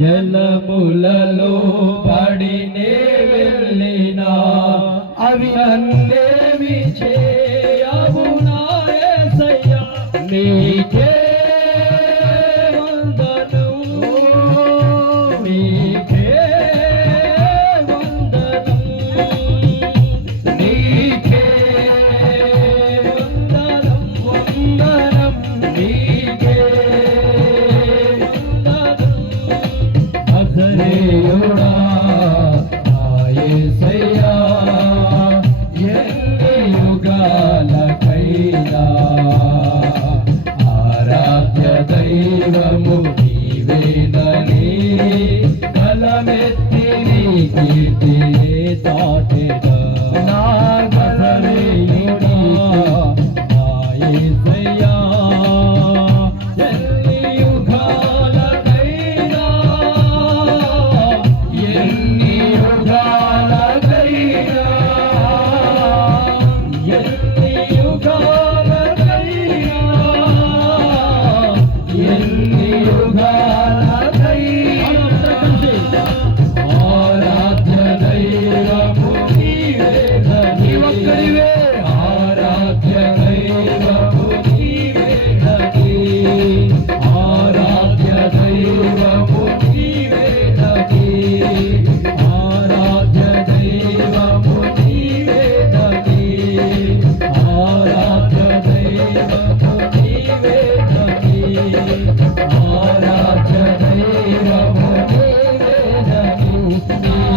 జలములలో పడినే వెళ్ళినా అవి నన్నేమి చేయవునా నీకే దైవము నీవేనని బలమెత్తి నీ కీర్తియే తాటే Thank you.